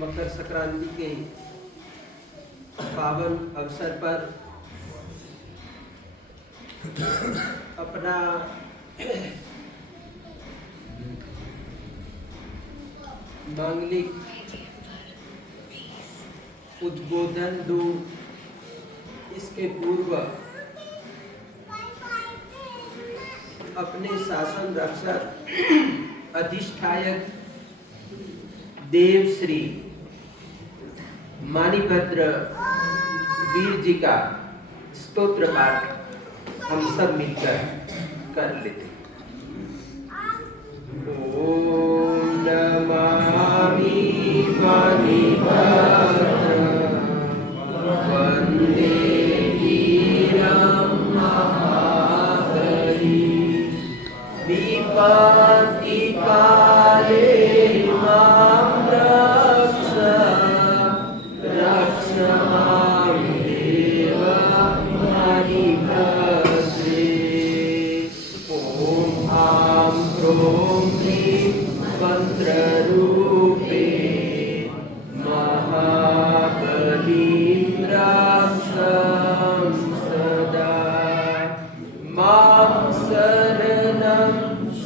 मकर संक्रांति के पावन अवसर पर अपना मांगलिक उद्बोधन दूं। इसके पूर्व अपने शासन रक्षक अधिष्ठायक देव श्री माणिभद्र वीर जी का स्तोत्र पाठ हम सब मिलकर कर लेते। ओम नमामि माणिभद्र वंदे वीरं महाबली विपत्ति काले रूपे महाबलीं रक्षं सदा मां शरणं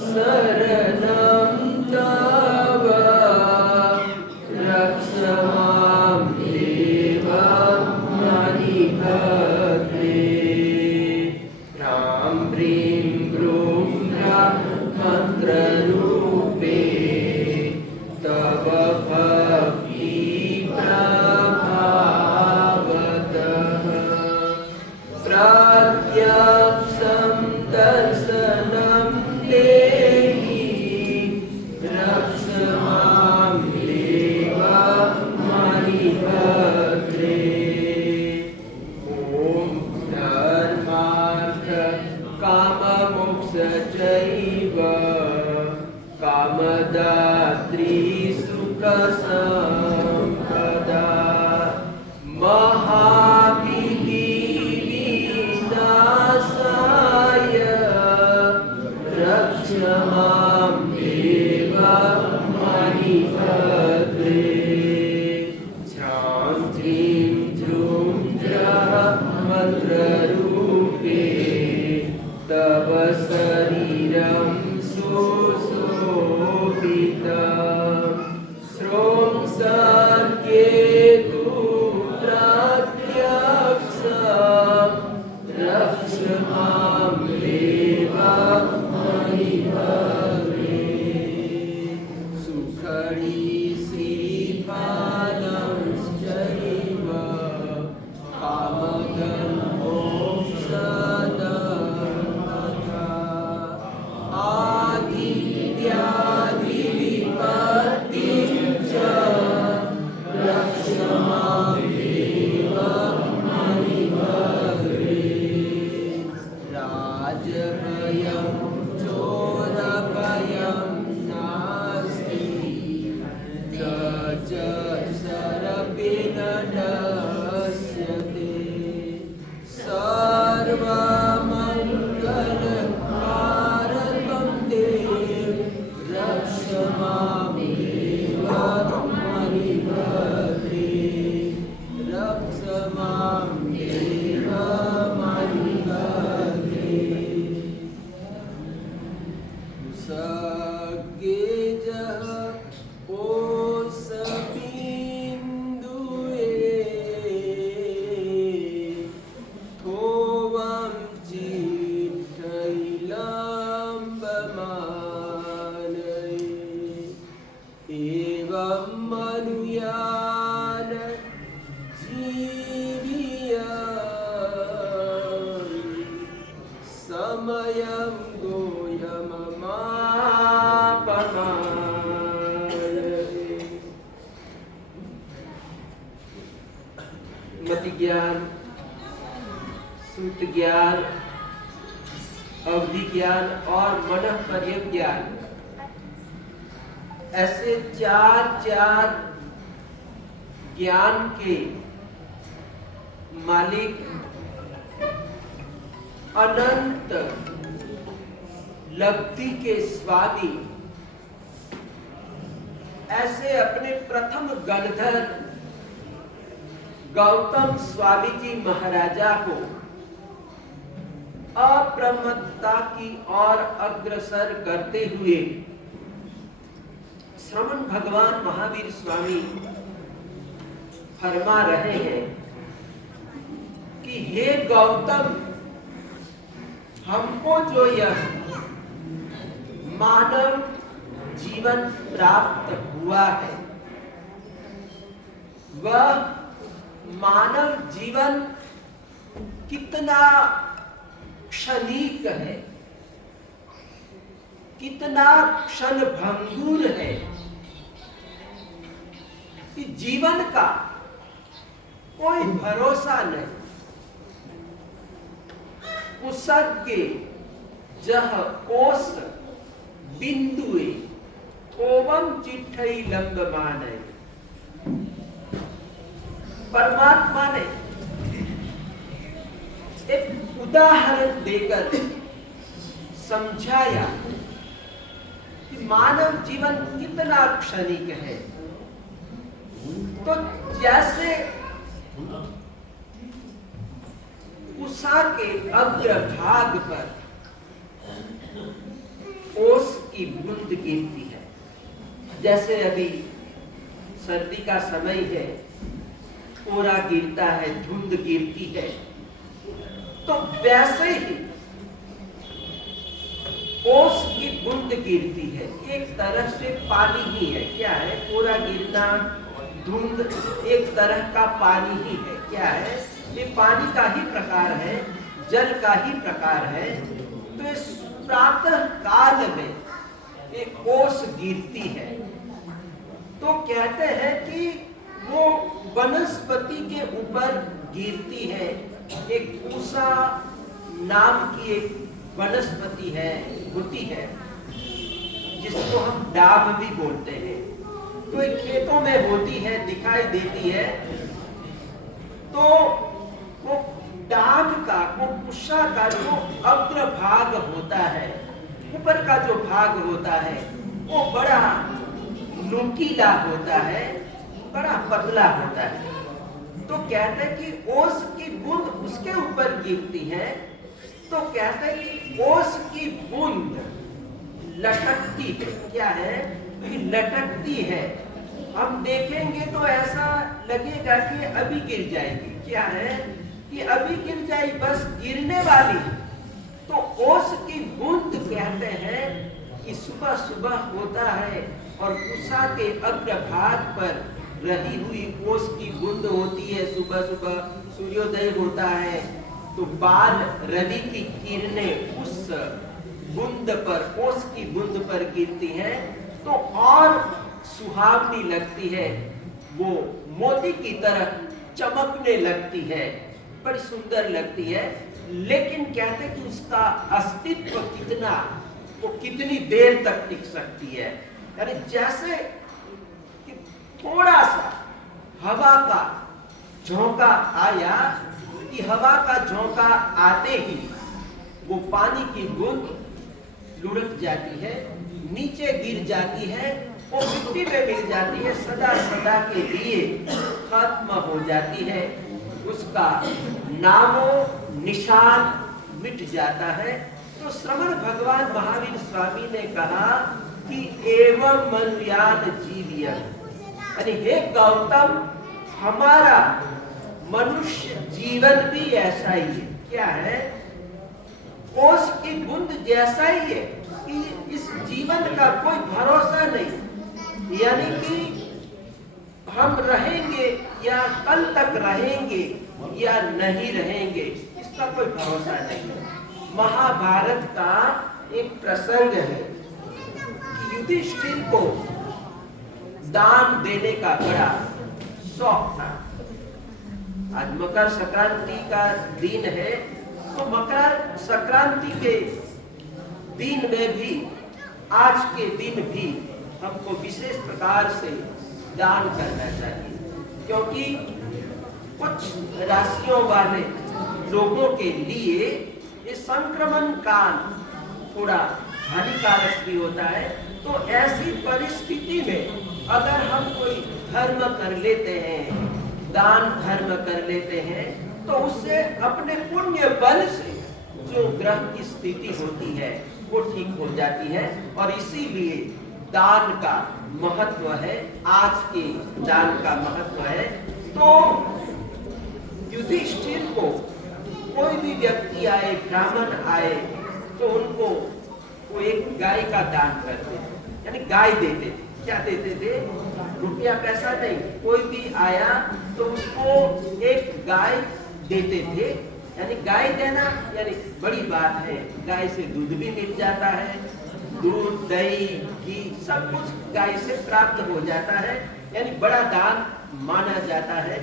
शरणं तव रक्ष मां देव माणिभद्रे ह्रां ह्रीं क्रूं मंत्ररूपे तव भक्ति प्रभावतः प्रत्यक्षं दर्शनं देहि रक्ष मां देव माणिभद्रे ॐ धर्मार्थ काममोक्ष चैव कामदात्री सुख संपदा महाविधि विनाशाय रक्ष मां देव माणिभद्रे ह्रां ह्रीं क्रूं मंत्ररूपे तव शरीरं श्रों सर्गेतु प्रत्यक्ष रक्ष मां देव माणिभद्रे सुखड़ी श्रीफलं चैव कामदं मोक्षदं तथा समयं गोयममा ज्ञान, सूत ज्ञान, अवधि ज्ञान और मनः पर्यक ज्ञान, ऐसे चार ज्ञान के मालिक अनंत लब्धि के स्वामी, ऐसे अपने प्रथम गणधर गौतम स्वामी जी महाराजा को अप्रमत्तता की ओर अग्रसर करते हुए श्रमण भगवान महावीर स्वामी फरमा रहे हैं कि हे गौतम, हमको जो यह मानव जीवन प्राप्त हुआ है, वह मानव जीवन कितना क्षणिक है, कितना क्षणभंगुर है कि जीवन का कोई भरोसा नहीं। कुसर्गे जह ओस बिंदुए ओवम चिट्ठई लंबमाने। परमात्मा ने एक उदाहरण देकर समझाया कि मानव जीवन कितना क्षणिक है। तो जैसे उषा के अग्रभाग पर ओस की बूंद गिरती है, जैसे अभी सर्दी का समय है, कोहरा गिरता है, धुंध गिरती है, तो वैसे ही ओस की बूंद गिरती है। एक तरह से पानी ही है। क्या है? कोहरा गिरना, धुंध एक तरह का पानी ही है। क्या है? ये पानी का ही प्रकार है, जल का ही प्रकार है। तो इस प्रातः काल में एक ओस गिरती है, तो कहते हैं कि वो वनस्पति के ऊपर गिरती है। एक पूसा नाम की एक वनस्पति है, होती है, जिसको हम डाब भी बोलते हैं। तो एक खेतों में होती है, दिखाई देती है। तो वो डाब का, वो पूसा का जो अग्र भाग होता है, ऊपर का जो भाग होता है, वो बड़ा नुकीला होता है, बड़ा पतला होता है। तो कहते हैं कि ओस की बूंद उसके ऊपर गिरती है, तो कहते हैं कि ओस की बूंद लटकती है। क्या है? कि लटकती है। हम देखेंगे तो ऐसा लगेगा कि अभी गिर जाएगी। क्या है? कि अभी गिर जाएगी, बस गिरने वाली। तो ओस की बूंद कहते हैं कि सुबह सुबह होता है और उषा के अग्रभाग पर रही हुई ओस की बूंद होती है। सुबह सुबह सूर्योदय होता है तो बाल रवि की किरणें उस बूंद पर, ओस की बूंद पर गिरती हैं, तो और सुहावनी लगती है। वो मोती की तरह चमकने लगती है, बड़ी सुंदर लगती है। लेकिन कहते कि उसका अस्तित्व कितना, वो कितनी देर तक टिक सकती है। यानी जैसे कि थोड़ा सा हवा का झोंका आया, कि हवा का झोंका आते ही वो पानी की बूंद लुढ़क जाती है, नीचे गिर जाती है, वो मिट्टी में मिल जाती है, सदा सदा के लिए खत्म हो जाती है। उसका नामो निशान मिट जाता है। तो श्रमण भगवान महावीर स्वामी ने कहा कि एवं मनुयाद जीवियन, यानी हे गौतम, हमारा मनुष्य जीवन भी ऐसा ही है। क्या है? ओस की बूंद जैसा ही है कि इस जीवन का कोई भरोसा नहीं। यानी कि हम रहेंगे या कल तक रहेंगे या नहीं रहेंगे, इसका कोई भरोसा नहीं। महाभारत का एक प्रसंग है कि युधिष्ठिर को दान देने का बड़ा शौक था। आज मकर संक्रांति का दिन है, तो मकर संक्रांति के दिन में भी, आज के दिन भी हमको विशेष प्रकार से दान करना चाहिए, क्योंकि कुछ राशियों वाले लोगों के लिए ये संक्रमण काल थोड़ा हानिकारक भी होता है। तो ऐसी परिस्थिति में अगर हम कोई धर्म कर लेते हैं, दान धर्म कर लेते हैं, तो उससे अपने पुण्य बल से जो ग्रह की स्थिति होती है वो ठीक हो जाती है। और इसीलिए दान का महत्व है, आज के दान का महत्व है। तो युधिष्ठिर को कोई भी व्यक्ति आए, ब्राह्मण आए, तो उनको वो एक गाय का दान करते थे, यानी गाय देते थे। क्या देते थे? रुपया पैसा नहीं, कोई भी आया तो उसको एक गाय देते थे। यानी गाय देना यानी बड़ी बात है, गाय से दूध भी मिल जाता है, दूध दही घी सब कुछ गाय से प्राप्त हो जाता है, यानी बड़ा दान माना जाता है।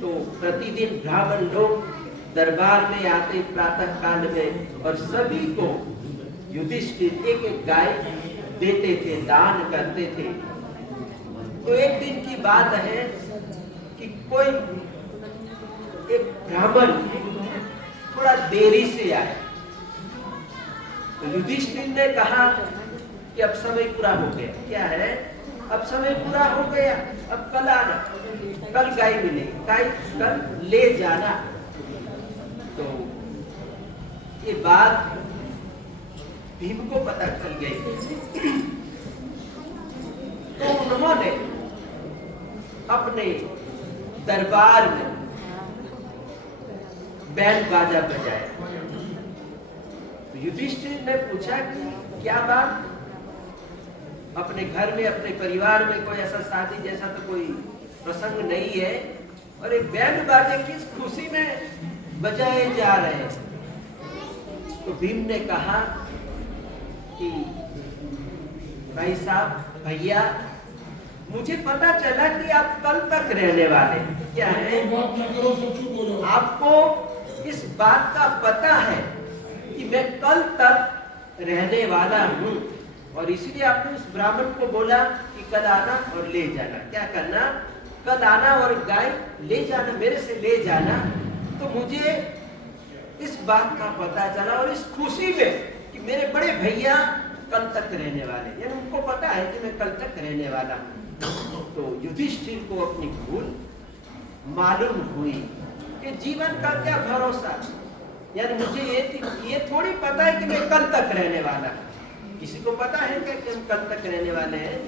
तो प्रतिदिन ब्राह्मण लोग दरबार में आते प्रातः काल में, और सभी को युधिष्ठिर एक एक गाय देते थे, दान करते थे। तो एक दिन की बात है कि कोई एक ब्राह्मण थोड़ा देरी से आए, तो युधिष्ठिर ने कहा कि अब समय पूरा हो गया। क्या है? अब समय पूरा हो गया, अब कल आना, कल गाय मिलेगी, गाय कल ले जाना। तो ये बात भीम को पता चल गई, तो उन्होंने अपने दरबार में बैंड बाजा बजाया। तो युधिष्ठिर ने पूछा कि क्या बात, अपने घर में अपने परिवार में कोई ऐसा शादी जैसा तो कोई प्रसंग नहीं है, और एक बैंड बाजे किस खुशी में बजाए जा रहे हैं। तो भीम ने कहा कि भाई साहब, भैया, मुझे पता चला कि आप कल तक रहने वाले। क्या है? आपको इस बात का पता है कि मैं कल तक रहने वाला हूँ, और इसलिए आपने उस ब्राह्मण को बोला कि कल आना और ले जाना। क्या करना? कल आना और गाय ले जाना, मेरे से ले जाना। तो मुझे इस बात का पता चला, और इस खुशी में कि मेरे बड़े भैया कल तक रहने वाले, यानी उनको पता है कि मैं कल तक रहने वाला हूँ। तो युधिष्ठिर को अपनी भूल मालूम हुई कि जीवन का क्या भरोसा, यानी मुझे ये थोड़ी पता है कि मैं कल तक रहने वाला हूँ। किसी को पता है क्या कि हम कल तक रहने वाले हैं?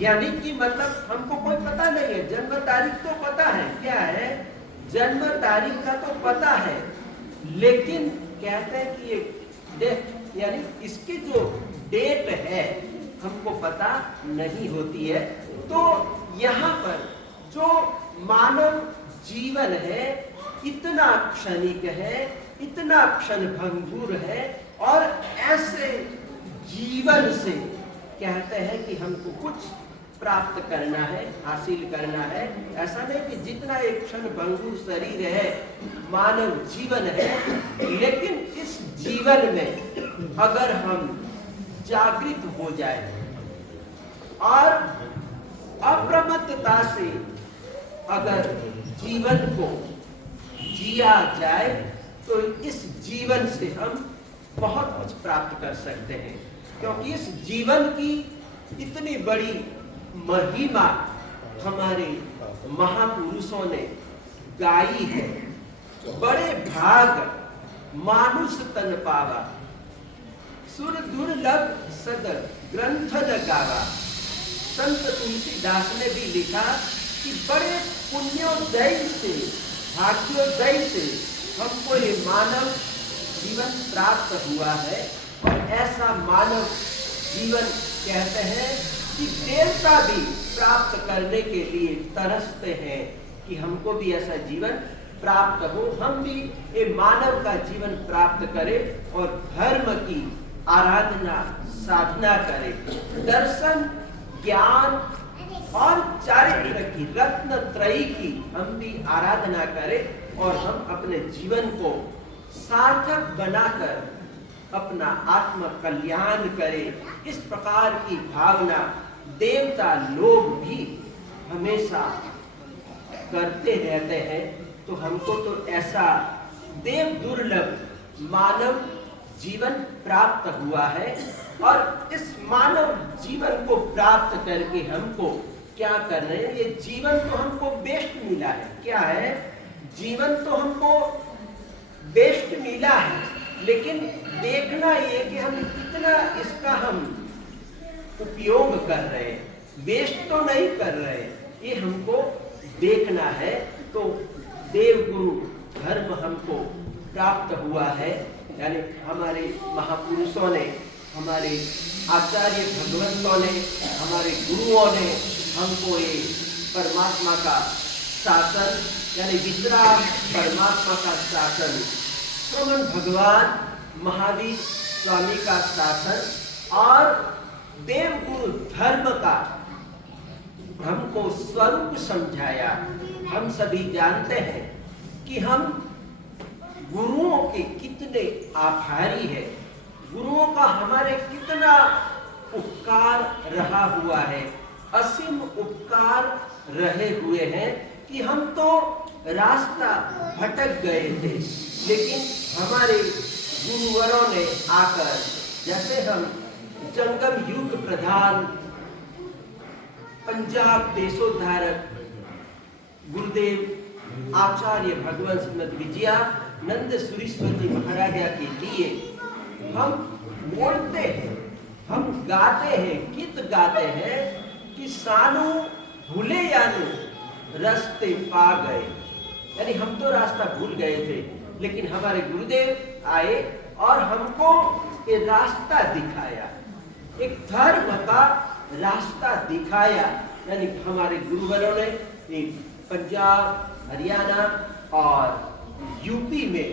यानी कि मतलब हमको कोई पता नहीं है। जन्म तारीख तो पता है, क्या है? जन्म तारीख का तो पता है, लेकिन कहते हैं कि ये डेट, यानी इसकी जो डेट है हमको पता नहीं होती है। तो यहाँ पर जो मानव जीवन है इतना क्षणिक है, इतना क्षणभंगुर है, और ऐसे जीवन से कहते हैं कि हमको कुछ प्राप्त करना है, हासिल करना है। ऐसा नहीं कि जितना एक क्षणभंगुर शरीर है, मानव जीवन है, लेकिन इस जीवन में अगर हम जागृत हो जाए और अप्रमत्तता से अगर जीवन को जिया जाए, तो इस जीवन से हम बहुत कुछ प्राप्त कर सकते हैं। क्योंकि इस जीवन की इतनी बड़ी महिमा हमारे महापुरुषों ने गाई है। बड़े भाग मानुष तन पावा, सुर दुर्लभ सदर ग्रंथ लगावा। संत तुलसीदास ने भी लिखा कि बड़े पुण्योदय से, भाग्योदय से हमको ये मानव जीवन प्राप्त हुआ है। और ऐसा मानव जीवन कहते हैं कि देवता भी प्राप्त करने के लिए तरसते हैं कि हमको भी ऐसा जीवन प्राप्त हो, हम भी ये मानव का जीवन प्राप्त करें और धर्म की आराधना साधना करें। दर्शन, ज्ञान और चारित्र की, रत्न त्रयी की हम भी आराधना करें और हम अपने जीवन को सार्थक बनाकर अपना आत्म कल्याण करें। इस प्रकार की भावना देवता लोग भी हमेशा करते रहते हैं। तो हमको तो ऐसा देव दुर्लभ मानव जीवन प्राप्त हुआ है और इस मानव जीवन को प्राप्त करके हमको क्या कर रहे हैं? ये जीवन तो हमको बेस्ट मिला है। क्या है? जीवन तो हमको बेस्ट मिला है, लेकिन देखना ये कि हम कितना इसका हम उपयोग कर रहे हैं। वेस्ट तो नहीं कर रहे, ये हमको देखना है। तो देवगुरु धर्म हमको प्राप्त हुआ है, यानी हमारे महापुरुषों ने, हमारे आचार्य भगवंतों ने, हमारे गुरुओं ने हमको ये परमात्मा का शासन, यानी विश्राम परमात्मा का शासन, श्रमण भगवान महावीर स्वामी का शासन और देवगुरु धर्म का हमको स्वरूप समझाया। हम सभी जानते हैं कि हम गुरुओं के कितने आभारी हैं, गुरुओं का हमारे कितना उपकार रहा हुआ है, असीम उपकार रहे हुए हैं कि हम तो रास्ता भटक गए थे, लेकिन हमारे गुरुवरों ने आकर, जैसे हम जंगम युग प्रधान पंजाब देशोद्धारक गुरुदेव आचार्य भगवान श्रीमद विजयानंद सुरीश्वर जी महाराजा के लिए हम बोलते हैं, हम गाते हैं, गीत गाते हैं कि सानू भूले यानू रास्ते पा गए। यानी हम तो रास्ता भूल गए थे, लेकिन हमारे गुरुदेव आए और हमको ये रास्ता दिखाया, एक धर्म का रास्ता दिखाया। यानी हमारे गुरुवरों ने पंजाब, हरियाणा और यूपी में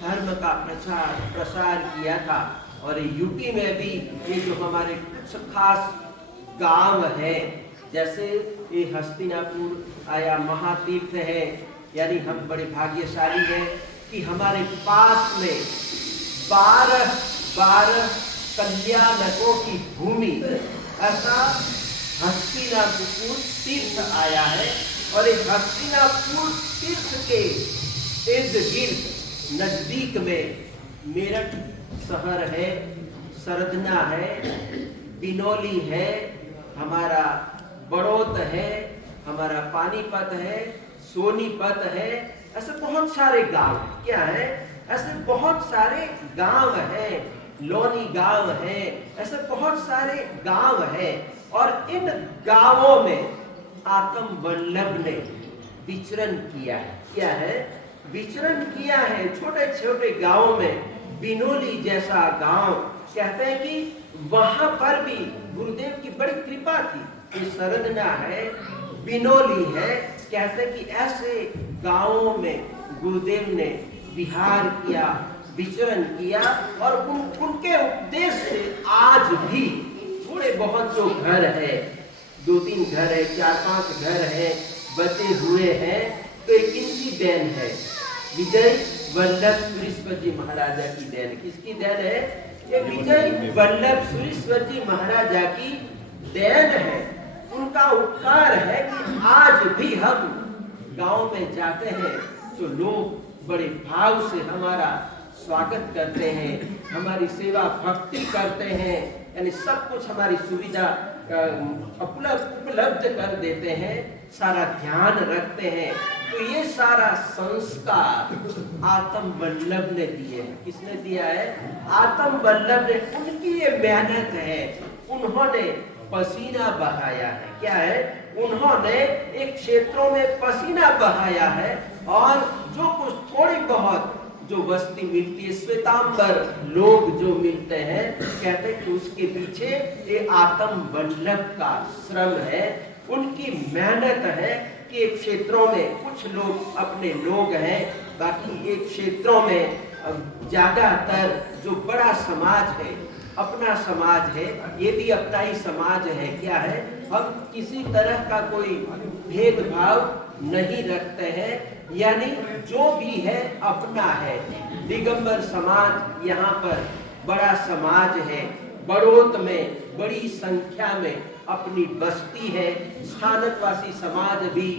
धर्म का प्रसार किया था। और यूपी में भी ये जो हमारे कुछ खास गांव है, जैसे ये हस्तिनापुर आया, महातीर्थ है, यानी हम बड़े भाग्यशाली हैं कि हमारे पास में 12 कल्याणकों की भूमि, ऐसा हस्तिनापुर तीर्थ आया है। और इस हस्तिनापुर तीर्थ के इर्द गिर्द नजदीक में मेरठ शहर है, सरदना है, बिनौली है, हमारा बड़ौत है, हमारा पानीपत है, सोनीपत है, ऐसे बहुत सारे गांव क्या है, ऐसे बहुत सारे गांव हैं, लोनी गांव है, ऐसे बहुत सारे गांव हैं। और इन गांवों में आत्म वल्लभ ने विचरण किया है। क्या है? विचरण किया है। छोटे छोटे गांवों में बिनौली जैसा गांव, कहते हैं कि वहां पर भी गुरुदेव की बड़ी कृपा थी। ये सरदना है, बिनौली है, कहते हैं कि ऐसे गांवों में गुरुदेव ने विहार किया, विचरण किया और उनके उपदेश से आज भी थोड़े बहुत जो घर है, 2-3 घर है, 4-5 घर है, बचे हुए हैं, तो एक इनकी देन है, विजय वल्लभ सुरीश्वर जी महाराजा की देन। किसकी देन है? ये विजय वल्लभ सुरीश्वर जी महाराजा की देन है। उनका उपकार है कि आज भी हम गांव में जाते हैं तो लोग बड़े भाव से हमारा स्वागत करते हैं, हमारी सेवा भक्ति करते हैं, यानी सब कुछ हमारी सुविधा उपलब्ध कर देते हैं, सारा ध्यान रखते हैं। तो ये सारा संस्कार आत्म वल्लभ ने दिए हैं। किसने दिया है? आत्म वल्लभ ने। उनकी ये मेहनत है, उन्होंने पसीना बहाया है। क्या है? उन्होंने एक क्षेत्रों में पसीना बहाया है और जो कुछ थोड़ी बहुत जो वस्ती मिलती है, श्वेतांबर लोग जो मिलते हैं, कहते हैं कि उसके पीछे ये आत्म वल्लभ का श्रम है, उनकी मेहनत है कि एक क्षेत्रों में कुछ लोग अपने लोग हैं, बाकी एक क्षेत्रों में ज्यादातर जो बड़ा समाज है अपना समाज है, ये भी अपना ही समाज है। क्या है, हम किसी तरह का कोई भेदभाव नहीं रखते हैं, यानी जो भी है अपना है। दिगंबर समाज यहाँ पर बड़ा समाज है, बड़ौत में बड़ी संख्या में अपनी बस्ती है। स्थानकवासी समाज भी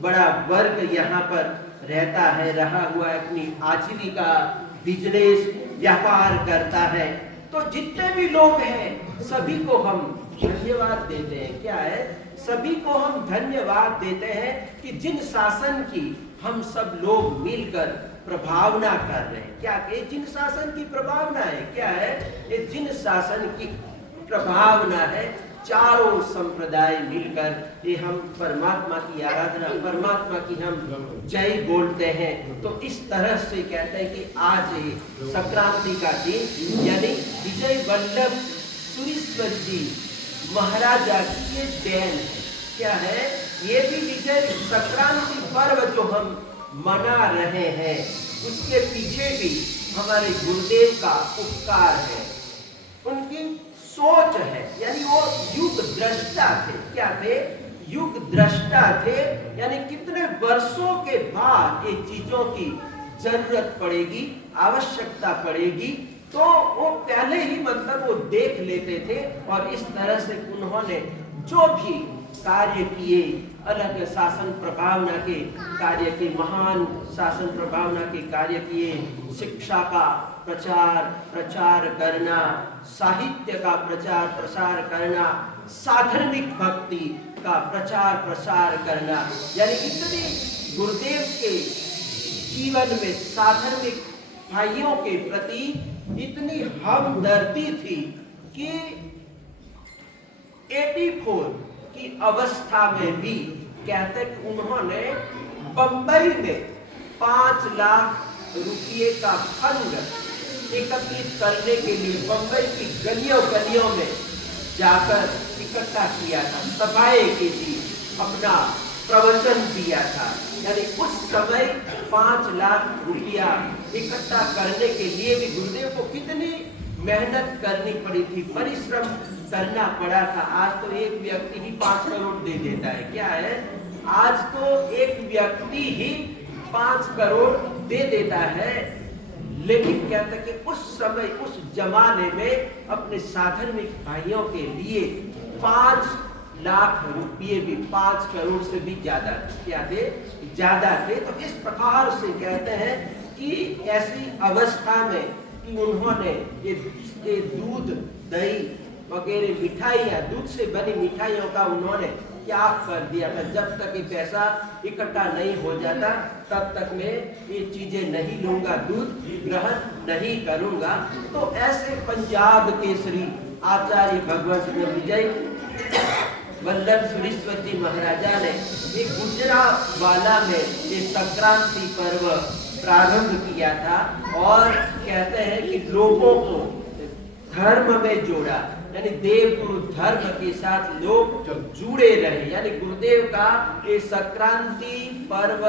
बड़ा वर्ग यहाँ पर रहता है, रहा हुआ है, अपनी आजीविका बिजनेस व्यापार करता है। तो जितने भी लोग हैं सभी को हम धन्यवाद देते हैं। क्या है, सभी को हम धन्यवाद देते हैं कि जिन शासन की हम सब लोग मिलकर प्रभावना कर रहे हैं। क्या कि जिन शासन की प्रभावना है, क्या है, ये जिन शासन की प्रभावना है, चारों संप्रदाय मिलकर ये हम परमात्मा की आराधना, परमात्मा की हम जय बोलते हैं। तो इस तरह से कहते हैं कि आज संक्रांति का दिन, यानी विजय वल्लभ सुरीश्वर जी महाराजा की ये देन है। क्या है, ये भी विजय संक्रांति पर्व जो हम मना रहे हैं, उसके पीछे भी हमारे गुरुदेव का उपकार है, उनकी सोच है। यानी वो युग दृष्टा थे। क्या थे, युग दृष्टा थे, यानी कितने वर्षों के बाद ये चीजों की जरूरत पड़ेगी, आवश्यकता पड़ेगी, तो वो पहले ही मतलब वो देख लेते थे। और इस तरह से उन्होंने जो भी कार्य किए, अलग शासन प्रभावना के कार्य के, महान शासन प्रभावना के कार्य किए, शिक्षा का प्रचार करना, साहित्य का प्रचार प्रसार करना, साधर्मिक भक्ति का प्रचार प्रसार करना, यानी इतनी गुरुदेव के जीवन में साधर्मिक भाइयों के प्रति इतनी हमदर्दी थी कि 84 की अवस्था में भी कहते कि उन्होंने बंबई में 5 लाख रुपये का फंड एकत्रित करने के लिए बंबई की गलियों में जाकर इकट्ठा किया था, सभाएं की थी, अपना प्रवचन दिया था। यानी उस समय 5 लाख रुपया इकट्ठा करने के लिए भी गुरुदेव को कितनी मेहनत करनी पड़ी थी, परिश्रम करना पड़ा था। आज तो एक व्यक्ति ही 5 करोड़ दे देता है। क्या है, आज तो एक व्यक्ति ही 5 करोड़ दे देता है। लेकिन कहते कि उस समय, उस जमाने में अपने साधर्मिक भाइयों के लिए 5 लाख रुपये भी 5 करोड़ से भी ज्यादा क्या थे, ज्यादा थे। तो इस प्रकार से कहते हैं कि ऐसी अवस्था में कि उन्होंने ये दूध दही वगैरह मिठाइयाँ, दूध से बनी मिठाइयों का उन्होंने त्याग कर दिया था। जब तक ये पैसा इकट्ठा नहीं हो जाता तब तक मैं ये चीजें नहीं लूंगा, दूध ग्रहण नहीं करूंगा। तो ऐसे पंजाब केसरी आचार्य भगवान श्री विजय वल्लभ सुरीश्वर जी महाराजा ने ये गुजरावाला में ये संक्रांति पर्व प्रारंभ किया था। और कहते हैं कि लोगों को धर्म में जोड़ा, यानी देव गुरु धर्म के साथ लोग जुड़े रहे। यानी गुरुदेव का ये संक्रांति पर्व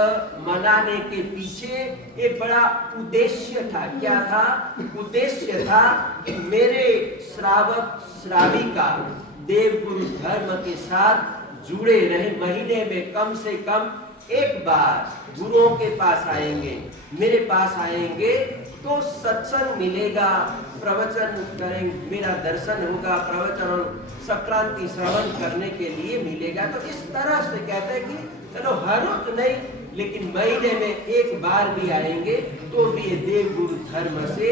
मनाने के पीछे एक बड़ा उद्देश्य था। क्या था, उद्देश्य था कि मेरे श्रावक श्राविका देव गुरु धर्म के साथ जुड़े रहे। महीने में कम से कम एक बार गुरुओं के पास आएंगे, मेरे पास आएंगे तो सत्संग मिलेगा, प्रवचन करेंगे, मेरा दर्शन होगा, प्रवचन और संक्रांति श्रवण करने के लिए मिलेगा। तो इस तरह से कहते हैं कि चलो हर रोज नहीं, लेकिन महीने में एक बार भी आएंगे तो भी ये देव गुरु धर्म से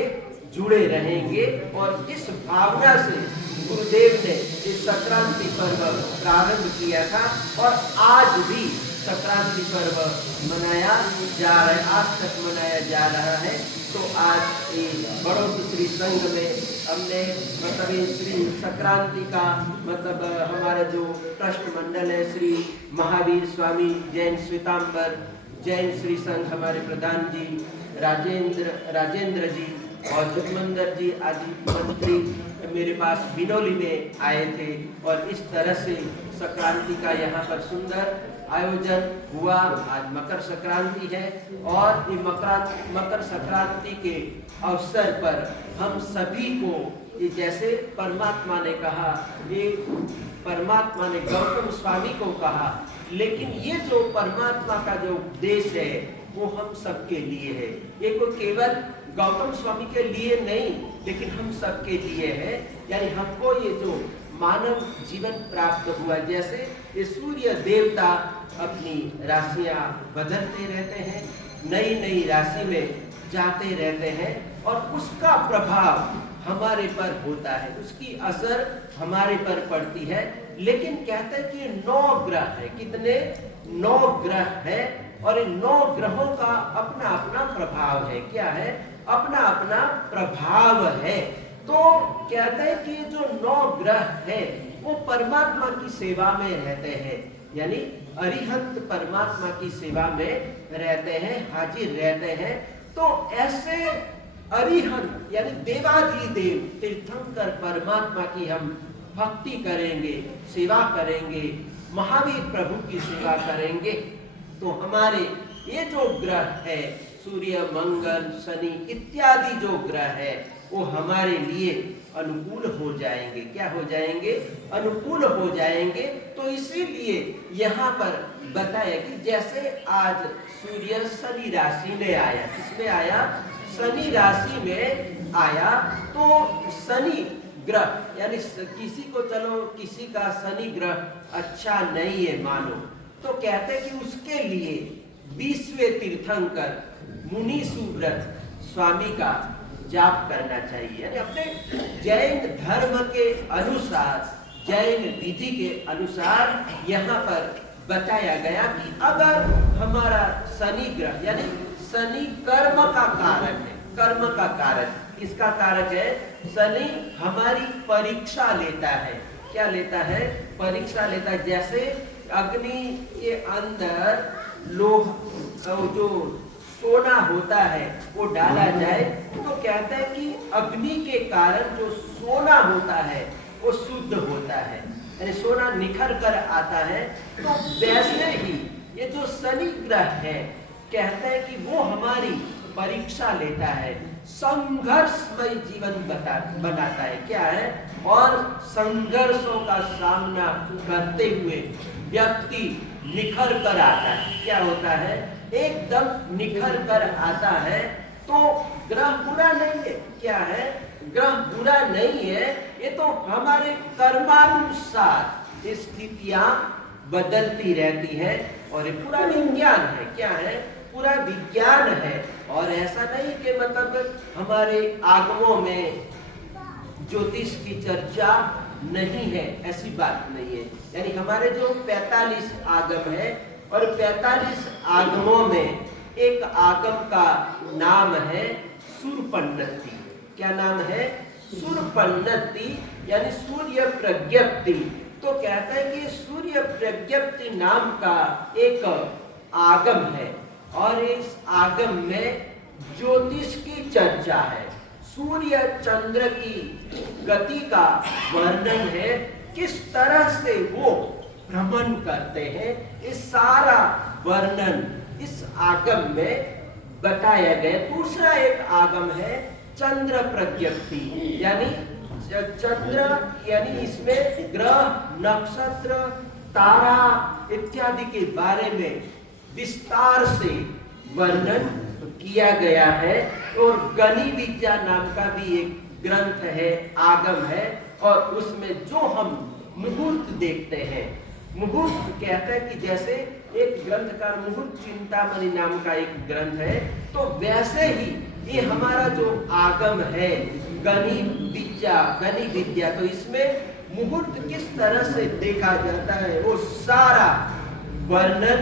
जुड़े रहेंगे। और इस भावना से गुरुदेव ने इस संक्रांति पर्व प्रारंभ किया था और आज भी संक्रांति पर्व मनाया जा रहा है, आज तक मनाया जा रहा है। तो आज बड़ौत श्री संघ में हमने मतलब श्री संक्रांति का मतलब हमारा जो ट्रस्ट मंडल है, श्री महावीर स्वामी जैन श्वेतांबर जैन श्री संघ, हमारे प्रधान जी राजेंद्र जी और जुगमंदर जी आदि मंत्री मेरे पास बिनौली में आए थे। और इस तरह से संक्रांति का यहाँ पर सुंदर आयोजन हुआ। आज मकर संक्रांति है और ये मकर संक्रांति के अवसर पर हम सभी को ये जैसे परमात्मा ने कहा, ये परमात्मा ने गौतम स्वामी को कहा, लेकिन ये जो परमात्मा का जो उपदेश है वो हम सबके लिए है। ये कोई केवल गौतम स्वामी के लिए नहीं, लेकिन हम सबके लिए है। यानी हमको ये जो मानव जीवन प्राप्त हुआ, जैसे ये सूर्य देवता अपनी राशियां बदलते रहते हैं, नई नई राशि में जाते रहते हैं, और उसका प्रभाव हमारे पर होता है, उसकी असर हमारे पर पड़ती है। लेकिन कहते हैं कि 9 ग्रह है। कितने? 9 ग्रह है, और इन 9 ग्रहों का अपना अपना प्रभाव है। क्या है? अपना अपना प्रभाव है। तो कहते हैं कि जो 9 ग्रह है वो परमात्मा की सेवा में रहते हैं, यानी अरिहंत परमात्मा की सेवा में रहते हैं, हाजिर रहते हैं। तो ऐसे अरिहंत यानी देवाधिदेव तीर्थंकर परमात्मा की हम भक्ति करेंगे, सेवा करेंगे, महावीर प्रभु की सेवा करेंगे, तो हमारे ये जो ग्रह है, सूर्य, मंगल, शनि इत्यादि जो ग्रह है, वो हमारे लिए अनुकूल हो जाएंगे। क्या हो जाएंगे? अनुकूल हो जाएंगे। तो इसीलिए यहाँ पर बताया कि जैसे आज सूर्य शनि राशि में आया, किसमें आया? शनि राशि में आया। तो शनि ग्रह यानी किसी को, चलो किसी का शनि ग्रह अच्छा नहीं है मानो, तो कहते हैं कि उसके लिए 20वें तीर्थंकर मुनि सुव्रत स्वामी का जाप करना चाहिए। यानी अपने जैन धर्म के अनुसार, जैन विधि के अनुसार यहाँ पर बताया गया कि अगर हमारा शनि ग्रह यानी शनि कर्म का कारक है, कर्म का कारक किसका कारक है? शनि हमारी परीक्षा लेता है। क्या लेता है? परीक्षा लेता है। जैसे अग्नि के अंदर लोह जो सोना होता है वो डाला जाए, तो कहते हैं कि अग्नि के कारण जो सोना होता है वो शुद्ध होता है, यानी सोना निखर कर आता है। तो वैसे ही ये जो शनि ग्रह है, कहते हैं कि वो हमारी परीक्षा लेता है, संघर्षमय जीवन बनाता है। क्या है? और संघर्षों का सामना करते हुए व्यक्ति निखर कर आता है। क्या होता है? एकदम निखर कर आता है। तो ग्रह बुरा नहीं है। क्या है? ग्रह बुरा नहीं है, ये तो हमारे कर्मानुसार स्थितियां बदलती रहती है, और ये पूरा विज्ञान है। क्या है? पूरा विज्ञान है। और ऐसा नहीं कि मतलब हमारे आगमों में ज्योतिष की चर्चा नहीं है, ऐसी बात नहीं है। यानी हमारे जो 45 आगम है, और 45 आगमों में एक आगम का नाम है सूर्यपन्नति। क्या नाम है? सूर्यपन्नति यानी सूर्य प्रज्ञप्ति। तो कहता है कि सूर्य प्रज्ञप्ति नाम का एक आगम है, और इस आगम में ज्योतिष की चर्चा है, सूर्य चंद्र की गति का वर्णन है, किस तरह से वो भ्रमण करते हैं, इस सारा वर्णन इस आगम में बताया गया। दूसरा एक आगम है चंद्र प्रज्ञप्ति, यानी चंद्र यानी इसमें ग्रह, नक्षत्र, तारा इत्यादि के बारे में विस्तार से वर्णन किया गया है। और गणि विद्या नाम का भी एक ग्रंथ है, आगम है, और उसमें जो हम मुहूर्त देखते हैं, मुहूर्त कहते हैं कि जैसे एक ग्रंथकार मुहूर्त चिंतामणि नाम का एक ग्रंथ है, तो वैसे ही ये हमारा जो आगम है गणि विद्या, तो इसमें मुहूर्त किस तरह से देखा जाता है वो सारा वर्णन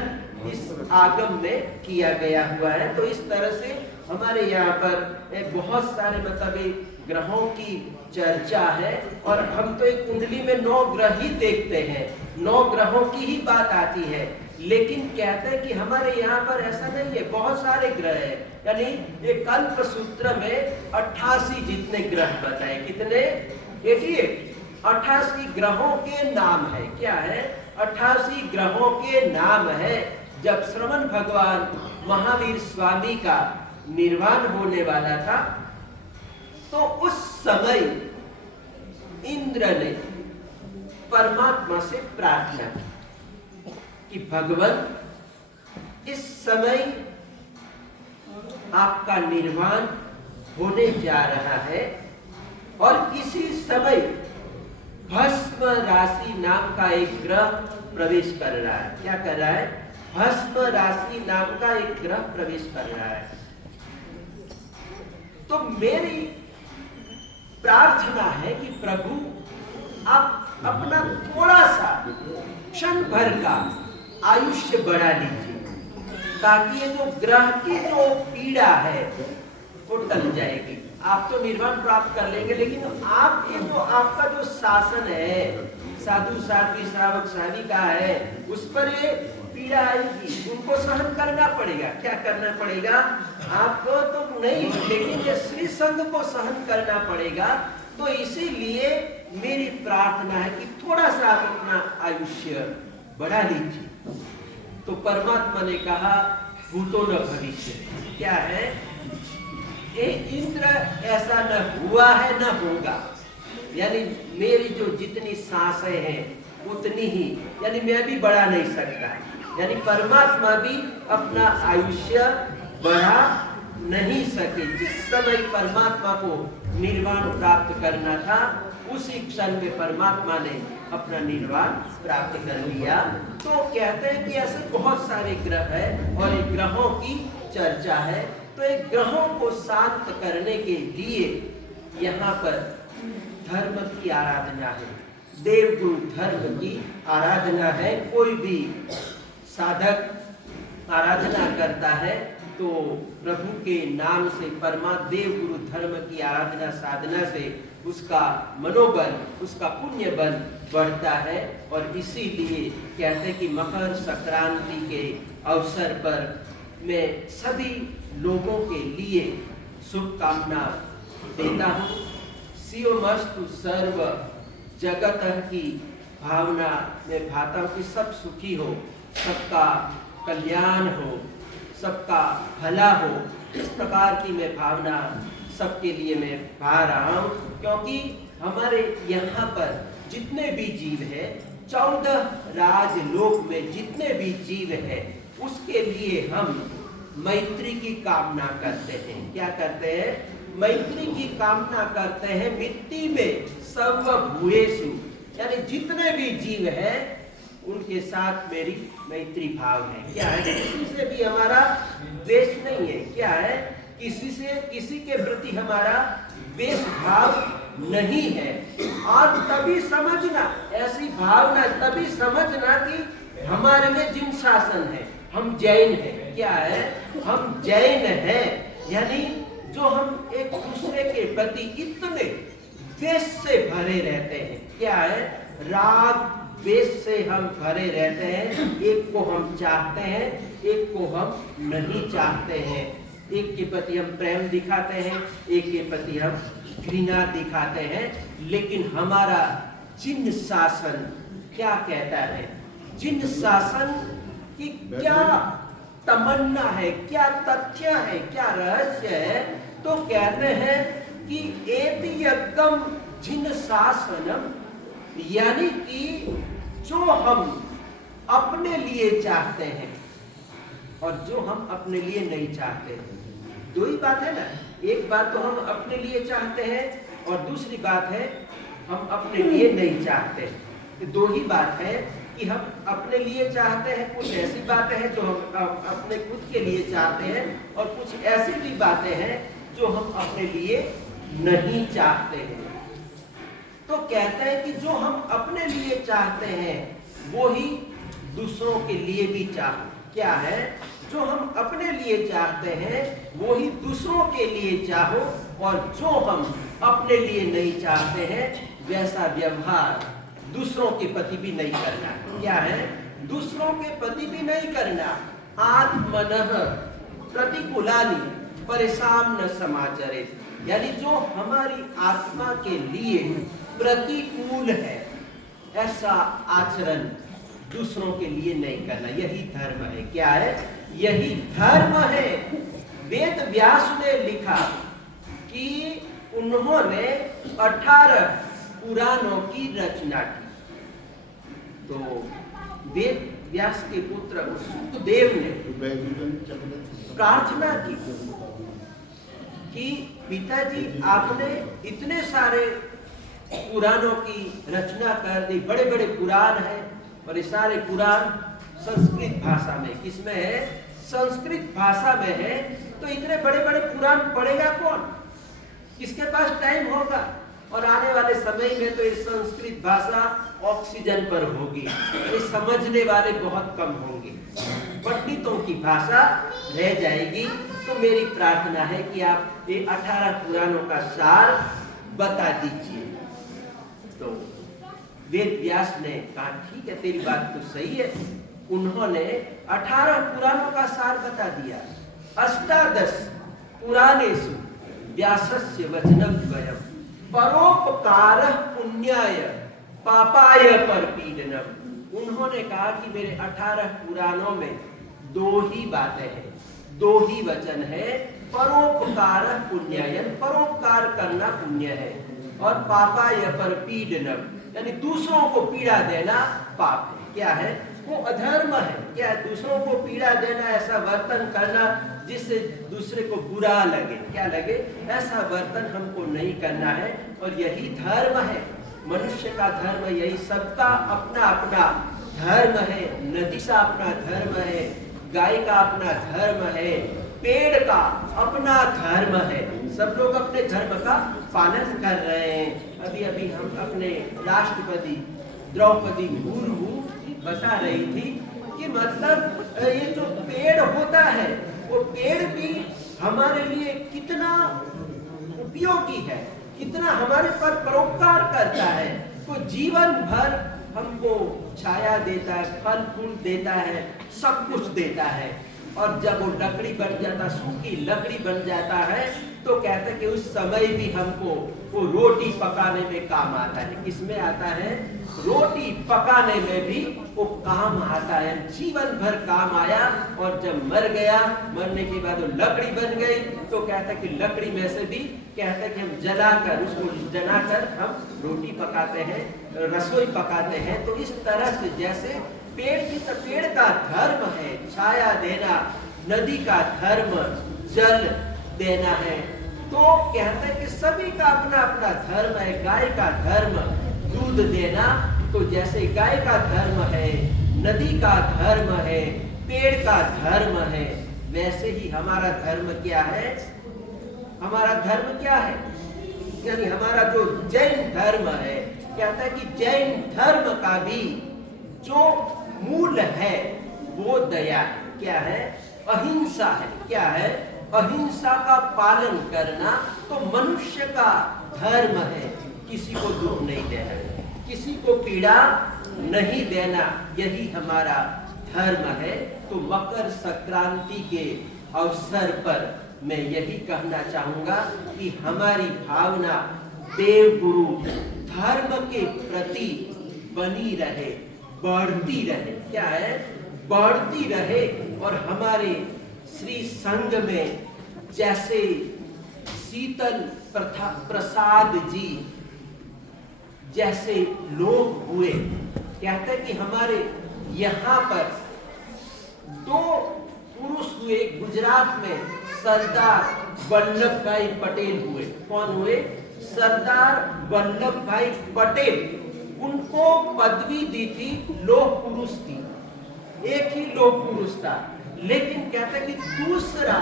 इस आगम में किया गया हुआ है। तो इस तरह से हमारे यहाँ पर बहुत सारे मतलब ग्रहों की चर्चा है, और हम तो एक कुंडली में 9 ग्रह ही देखते हैं, 9 ग्रहों की ही बात आती है। लेकिन कहते हैं कि हमारे यहाँ पर ऐसा नहीं है, बहुत सारे ग्रह है। यानी ये कल्प सूत्र में 88 जितने ग्रह बताए, कितने? 88 ग्रहों के नाम है। क्या है? 88 ग्रहों के नाम है। जब श्रवण भगवान महावीर स्वामी का निर्वाण होने वाला था, तो उस समय इंद्र ने परमात्मा से प्रार्थना की कि भगवान, इस समय आपका निर्वाण होने जा रहा है और इसी समय भस्म राशि नाम का एक ग्रह प्रवेश कर रहा है। क्या कर रहा है? भस्म राशि नाम का एक ग्रह प्रवेश कर रहा है। तो मेरी प्रार्थना है कि प्रभु, आप अपना थोड़ा सा क्षण भर का आयुष्य बढ़ा लीजिए, ताकि ये जो ग्रह की जो पीड़ा है वो टल जाएगी। आप तो निर्वाण प्राप्त कर लेंगे, लेकिन आप ये जो आपका जो शासन है, साधु साध्वी श्रावक साधिका है, उस पर ये पीड़ा आएगी, उनको सहन करना पड़ेगा। क्या करना पड़ेगा? आपको तो नहीं, लेकिन ये श्री संघ को सहन करना पड़ेगा। तो इसीलिए मेरी प्रार्थना है कि थोड़ा सा आप अपना आयुष्य बढ़ा लीजिए। तो परमात्मा ने कहा, भूतो न भविष्य। क्या है? ये इंद्र, ऐसा न हुआ है न होगा। यानी मेरी जो जितनी सांसें हैं उतनी ही, यानी मैं भी बढ़ा नहीं सकता। यानी परमात्मा भी अपना आयुष्य बढ़ा नहीं सके। जिस समय परमात्मा को निर्वाण प्राप्त करना था, उसी क्षण में परमात्मा ने अपना निर्वाण प्राप्त कर लिया। तो कहते हैं कि ऐसे बहुत सारे ग्रह हैं और ये ग्रहों की चर्चा है। तो एक ग्रहों को शांत करने के लिए यहाँ पर धर्म की आराधना है, देवगुरु धर्म की आराधना है। कोई भी साधक आराधना करता है तो प्रभु के नाम से, देव गुरु धर्म की आराधना साधना से उसका मनोबल, उसका पुण्य बल बढ़ता है। और इसीलिए कहते हैं कि मकर संक्रांति के अवसर पर मैं सभी लोगों के लिए शुभकामना देता हूँ। सियोमस्तु सर्व जगत की भावना में भाता हूँ कि सब सुखी हो, सबका कल्याण हो, सबका भला हो। इस प्रकार की मैं भावना सबके लिए मैं भा रहा हूँ, क्योंकि हमारे यहाँ पर जितने भी जीव हैं, 14 राजलोक में जितने भी जीव हैं, उसके लिए हम मैत्री की कामना करते हैं। क्या करते हैं? मैत्री की कामना करते हैं। मिट्टी में सर्वभूतेषु, यानी जितने भी जीव हैं उनके साथ मेरी मैत्री भाव है। क्या है? किसी से भी हमारा द्वेष नहीं है। क्या है? किसी के प्रति हमारा द्वेष भाव नहीं है। और तभी समझना, ऐसी भावना तभी समझना कि हमारे में जिन शासन है, हम जैन हैं। क्या है? हम जैन हैं, यानी जो हम एक दूसरे के प्रति इतने द्वेष से भरे रहते हैं। क्या है? राग द्वेष से हम भरे रहते हैं। एक को हम चाहते हैं, एक को हम नहीं चाहते हैं। एक के प्रति हम प्रेम दिखाते हैं, एक के प्रति हम घृणा दिखाते हैं। लेकिन हमारा जिन शासन क्या कहता है, जिन शासन की क्या तमन्ना है, क्या तथ्य है, क्या रहस्य है, तो कहते हैं कि एति यज्ञम जिन शासनम, यानी कि जो हम अपने लिए चाहते हैं और जो हम अपने लिए नहीं चाहते हैं। दो ही बात है ना। एक बात तो हम अपने लिए चाहते हैं और दूसरी बात है हम अपने लिए नहीं चाहते। तो दो ही बात है कि हम अपने लिए चाहते हैं। कुछ ऐसी बातें हैं जो हम अपने खुद के लिए चाहते हैं और कुछ ऐसी भी बातें हैं जो हम अपने लिए नहीं चाहते हैं। तो कहते हैं कि जो हम अपने लिए चाहते हैं वो ही दूसरों के लिए भी चाहो। क्या है? जो हम अपने लिए चाहते हैं वो ही दूसरों के लिए चाहो, और जो हम अपने लिए नहीं चाहते हैं वैसा व्यवहार दूसरों के प्रति भी नहीं करना। क्या है? दूसरों के प्रति भी नहीं करना। आत्मनः प्रतिकूलानि परेशान न समाचरे, यानी जो हमारी आत्मा के लिए प्रतिकूल है ऐसा आचरण दूसरों के लिए नहीं करना। यही धर्म है। क्या है? यही धर्म है। वेद व्यास ने लिखा कि उन्होंने 18 पुराणों की रचना की। तो वेद व्यास के पुत्र सुखदेव ने प्रार्थना की कि पिताजी आपने इतने सारे पुराणों की रचना कर दी, बड़े बड़े पुराण हैं, और ये सारे पुराण संस्कृत भाषा में, किसमें है? संस्कृत भाषा में है। तो इतने बड़े बड़े पुराण पढ़ेगा कौन? किसके पास टाइम होगा? और आने वाले समय में तो ये संस्कृत भाषा ऑक्सीजन पर होगी, ये समझने वाले बहुत कम होंगे, पंडितों की भाषा रह जाएगी। तो मेरी प्रार्थना है कि आप ये 18 पुराणों का सार बता दीजिए। तो वेद व्यास ने कहा ठीक है, तेरी बात तो सही है। उन्होंने 18 पुराणों का सार बता दिया। अष्टादश पुराणेषु व्यासस्य वचनद्वयम् परोपकारः पुण्याय पापाय परपीडनम्। उन्होंने कहा कि मेरे 18 पुराणों में 2 ही बातें हैं, 2 ही वचन है। परोपकारः पुण्याय, परोपकार करना पुण्य है, और पापाय परपीडनम् यानी दूसरों को पीड़ा देना पाप है। क्या है? वो अधर्म है। क्या है? दूसरों को पीड़ा देना, ऐसा वर्तन करना जिससे दूसरे को बुरा लगे। क्या लगे? ऐसा वर्तन हमको नहीं करना है, और यही धर्म है। मनुष्य का धर्म यही, सबका अपना अपना धर्म है। नदी का अपना धर्म है, गाय का अपना धर्म है, पेड़ का अपना धर्म है। सब लोग अपने धर्म का पालन कर रहे हैं। अभी अभी हम अपने राष्ट्रपति द्रौपदी मुर्मू बता रही थी कि मतलब ये जो पेड़ होता है, वो पेड़ भी हमारे लिए कितना उपयोगी है, कितना हमारे पर परोपकार करता है। वो जीवन भर हमको छाया देता है, फल फूल देता है, सब कुछ देता है। और जब वो लकड़ी बन जाता, सूखी लकड़ी बन जाता है, तो कहते हैं कि उस समय भी हमको वो रोटी पकाने में काम आता है। किसमें आता है? रोटी पकाने में भी वो काम आता है। जीवन भर काम आया, और जब मर गया, मरने के बाद वो लकड़ी बन गई, तो कहता है कि लकड़ी में से भी कहता है कि हम जलाकर, उसको जलाकर हम रोटी पकाते हैं, रसोई पकाते हैं। तो इस तरह से जैसे पेड़ का धर्म है छाया देना, नदी का धर्म जल देना है, तो कहते हैं कि सभी का अपना अपना धर्म है। गाय का धर्म दूध देना, तो जैसे गाय का धर्म है, नदी का धर्म है, पेड़ का धर्म है, वैसे ही हमारा धर्म क्या है? हमारा धर्म क्या है? यानी हमारा जो जैन धर्म है, कहता है कि जैन धर्म का भी जो मूल है वो दया है। क्या है? अहिंसा है। क्या है? अहिंसा का पालन करना तो मनुष्य का धर्म है। किसी को दुख नहीं देना, किसी को पीड़ा नहीं देना, यही हमारा धर्म है। तो मकर संक्रांति के अवसर पर मैं यही कहना चाहूंगा कि हमारी भावना देव गुरु धर्म के प्रति बनी रहे, बढ़ती रहे। क्या है? बढ़ती रहे। और हमारे श्री संघ में जैसे शीतल प्रसाद जी जैसे लोग हुए, कहते हैं कि हमारे यहाँ पर 2 पुरुष हुए। गुजरात में सरदार वल्लभ भाई पटेल हुए। कौन हुए? सरदार वल्लभ भाई पटेल। उनको पदवी दी थी लोह पुरुष की, एक ही लोह पुरुष था। लेकिन कहते हैं कि दूसरा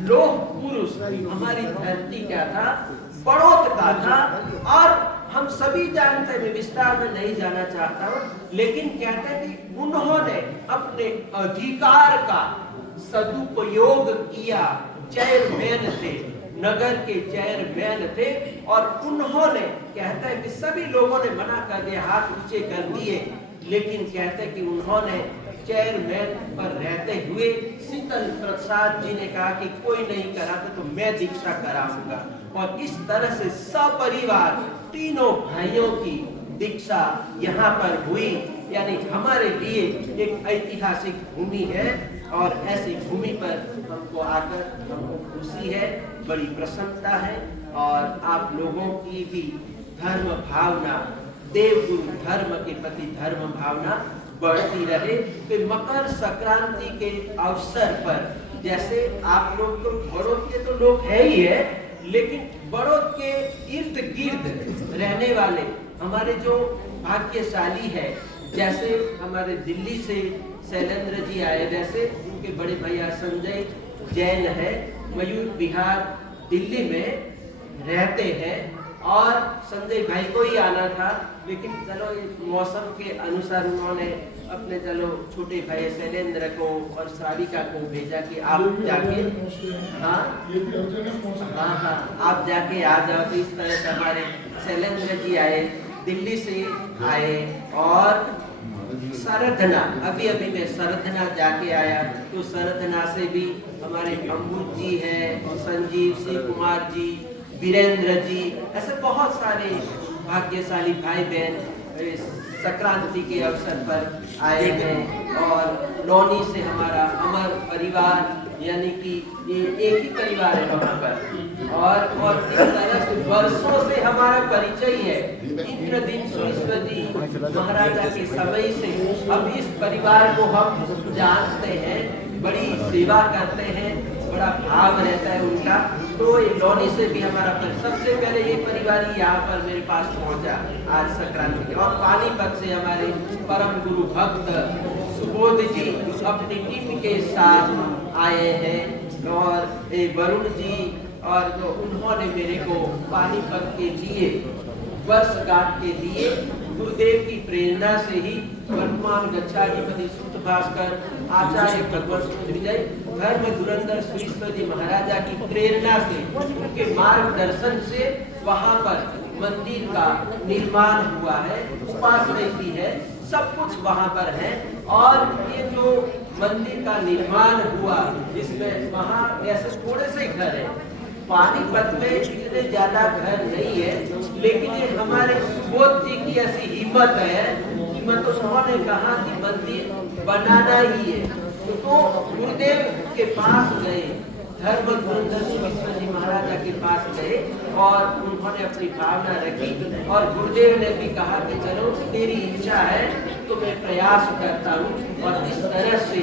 लोह पुरुष हमारी धरती क्या था? बड़ौत का था। और हम सभी जानते हैं, मैं विस्तार में नहीं जाना चाहता हूं, लेकिन कहते हैं कि उन्होंने अपने अधिकार का सदुपयोग किया। चेयरमैन थे, नगर के चेयरमैन थे, और उन्होंने कहते हैं कि सभी लोगों ने मना कर दिया, हाथ ऊंचे कर दिए, लेकिन कहते हैं कि उन्होंने चेयरमैन पर रहते हुए शीतल प्रसाद जी ने कहा कि कोई नहीं कराता तो मैं दीक्षा कराऊंगा। और इस तरह से सपरिवार तीनों भाइयों की दीक्षा यहाँ पर हुई। यानी हमारे लिए एक ऐतिहासिक भूमि है, और ऐसी भूमि पर हमको आकर हमको खुशी है, बड़ी प्रसन्नता है। और आप लोगों की भी धर्म भावना, देवगुरु धर्म के प्रति धर्म भावना बढ़ती रहे। तो मकर संक्रांति के अवसर पर जैसे आप लोग तो बड़ौद के तो लोग है ही है, लेकिन बड़ौद के इर्द गिर्द रहने वाले हमारे जो भाग्यशाली है, जैसे हमारे दिल्ली से शैलेंद्र जी आए, वैसे उनके बड़े भैया संजय जैन है, मयूर विहार दिल्ली में रहते हैं। और संजय भाई को ही आना था, लेकिन चलो मौसम के अनुसार उन्होंने अपने चलो छोटे भाई शैलेंद्र को और सारिका को भेजा कि आप जाके हाँ आप जाके आ जाओ। तो इस तरह से हमारे शैलेंद्र जी आए, दिल्ली से आए। और सरधना, अभी मैं सरधना जाके आया, तो सरधना से भी हमारे अम्बुज जी हैं, संजीव सिंह कुमार जी, वीरेंद्र जी, ऐसे बहुत सारे भाग्यशाली भाई बहन संक्रांति के अवसर पर आए हैं। और लौनी से हमारा अमर परिवार, यानी कि ये एक ही परिवार है वहाँ पर। और इस तरह से वर्षों से हमारा परिचय है। इंद्रदीन सुरेश्वर जी महाराजा के समय से अब इस परिवार को हम जानते हैं, बड़ी सेवा करते हैं, बड़ा भाव रहता है उनका। तो लौनी से भी हमारा सबसे पहले ये परिवार ही यहाँ पर मेरे पास पहुँचा आज संक्रांति के। और पानीपत से हमारे परम गुरु भक्त सुबोध जी अपनी टीम के साथ आए हैं। और वरुण जी, और जो उन्होंने मेरे को पानीपत के लिए वर्षगांठ के लिए गुरुदेव की प्रेरणा से ही वर्तमान गच्छाधिपति सुत भास्कर आचार्य भगवत विजय धर्म धुरंधर सुरेश्वर जी महाराजा की प्रेरणा से, उनके मार्गदर्शन से वहाँ पर मंदिर का निर्माण हुआ है, उपासना की है, सब कुछ वहाँ पर है। और ये जो मंदिर का निर्माण हुआ, इसमें वहाँ ऐसे थोड़े से घर है, पानीपत में इतने ज्यादा घर नहीं है, लेकिन ये हमारे सुबोध जी की ऐसी हिम्मत है कि मतलब उन्होंने कहा कि मंदिर बनाना ही है। तो गुरुदेव के पास गए, धर्म धुरंधर सुरेश्वर जी महाराजा के पास गए और उन्होंने अपनी भावना रखी। और गुरुदेव ने भी कहा कि चलो तेरी इच्छा है तो मैं प्रयास करता हूँ। और इस तरह से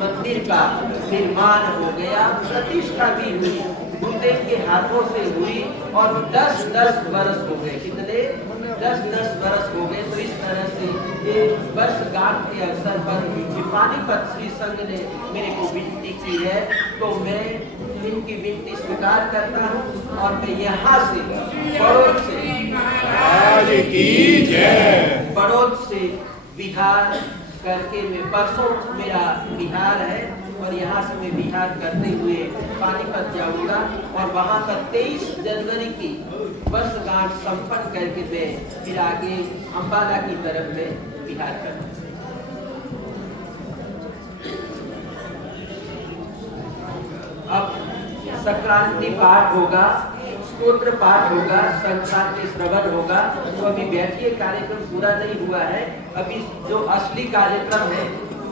मंदिर का निर्माण हो गया, प्रतिष्ठा भी हुई, गुरुदेव के हाथों से हुई। और 10-10 वर्ष हो गए, कितने 10-10 वर्ष हो गए। तो इस तरह से ये वर्षगांठ के अवसर पर पानीपत श्री संघ ने मेरे को विनती की है, तो मैं इनकी विनती स्वीकार करता हूँ। और मैं यहाँ से बड़ौद से बिहार करके मैं परसों मेरा बिहार है, और यहाँ से मैं बिहार करते हुए पानीपत जाऊंगा। और वहाँ पर 23 जनवरी की वर्षगांठ संपन्न करके मैं फिर आगे अम्बाला की तरफ में बिहार करूँगा। अब संक्रांति पाठ होगा, स्तोत्र पाठ होगा, संक्रांति श्रवण होगा। तो अभी बैठिए, कार्यक्रम पूरा नहीं हुआ है, अभी जो असली कार्यक्रम है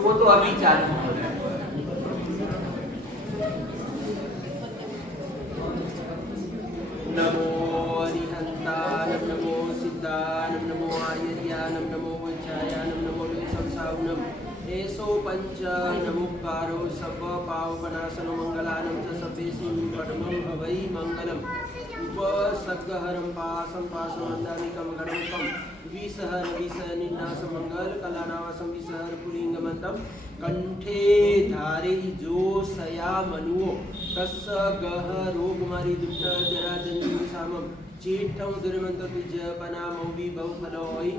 वो तो अभी चालू हो रहा है। नमो अरिहंतानम, नमो सिद्धानम, नमो आयर्यानम, नमो वज्रायानम, नमो संसाउनम, एसो पंच नमोकारो सब पावनाशनो मंगलानम च सभ्येषु परमं भवै मंगलम। उपसर्गहरं पासं पाशमंदानिकं गणमुखं विसहर विसनिन्नास मंगल कलानावसं विसहर पुलिंगमंतम कंठे धारे जो सया मनुओ तस् गह रोगमारी दुष्ट जरा जंजीव सामम चेठं दुर्मंत तुजपनामो विभवफलोय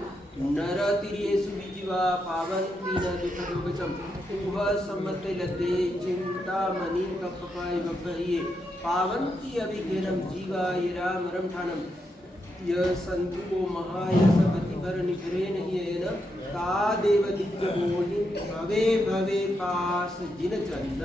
नरतिर्येषु विजीवा पावन्ति न दुःखदोगचम उभ सम्मते लद्दे चिंतामणि कपपाय गब्बरिये पावन्ति अभिघ्नं जीवाय रामरम ठानम य संतु महायसपति वर निग्रह येन तादेव दिव्यमोहि भवे भवे पास जिन चंद।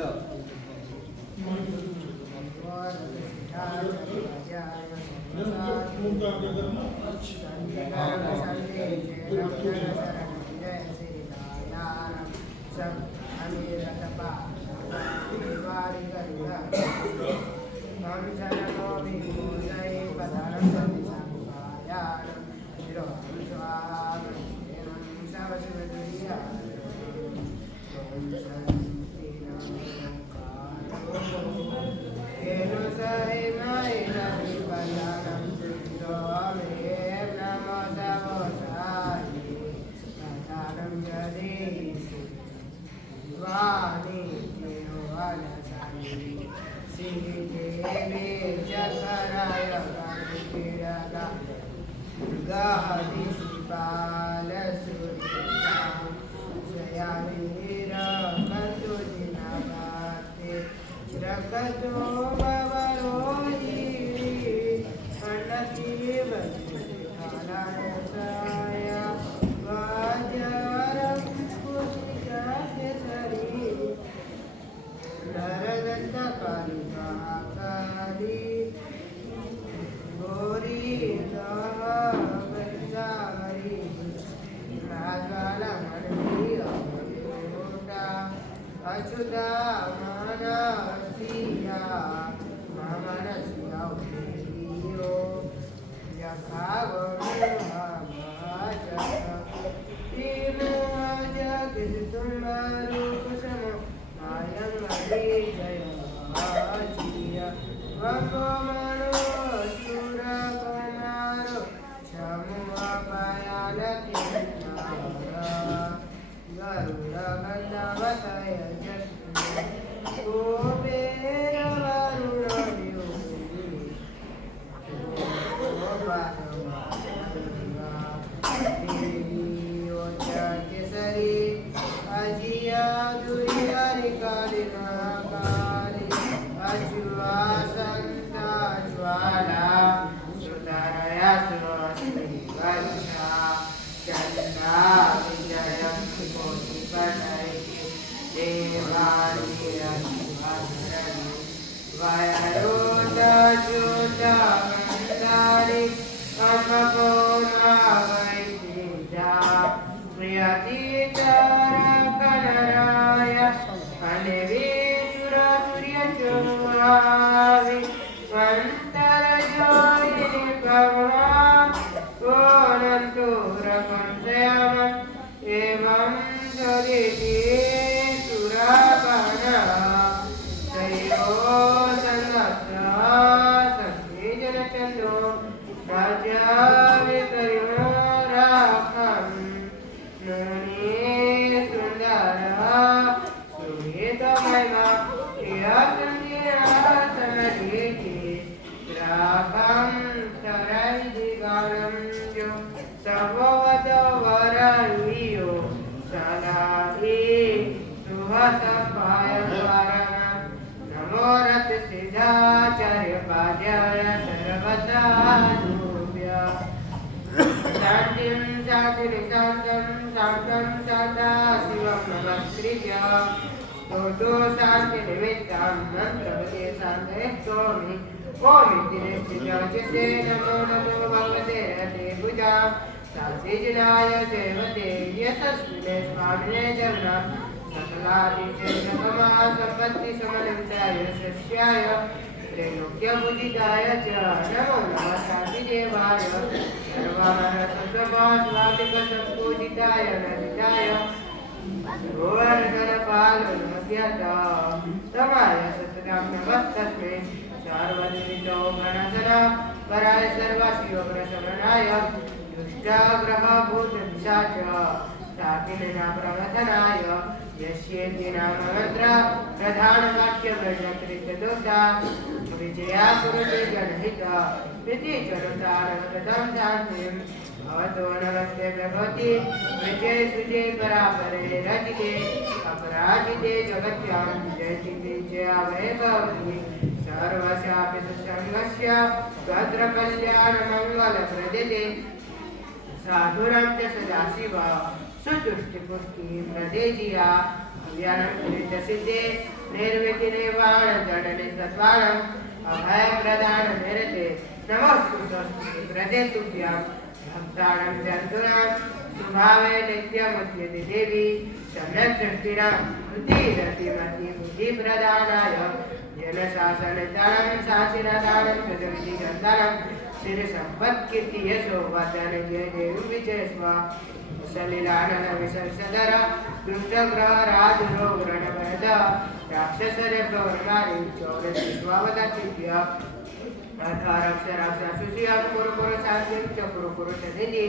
अथारक्षराक्षा सुशिया कुरु कुरु शांतिं च कुरु कुरु सदिति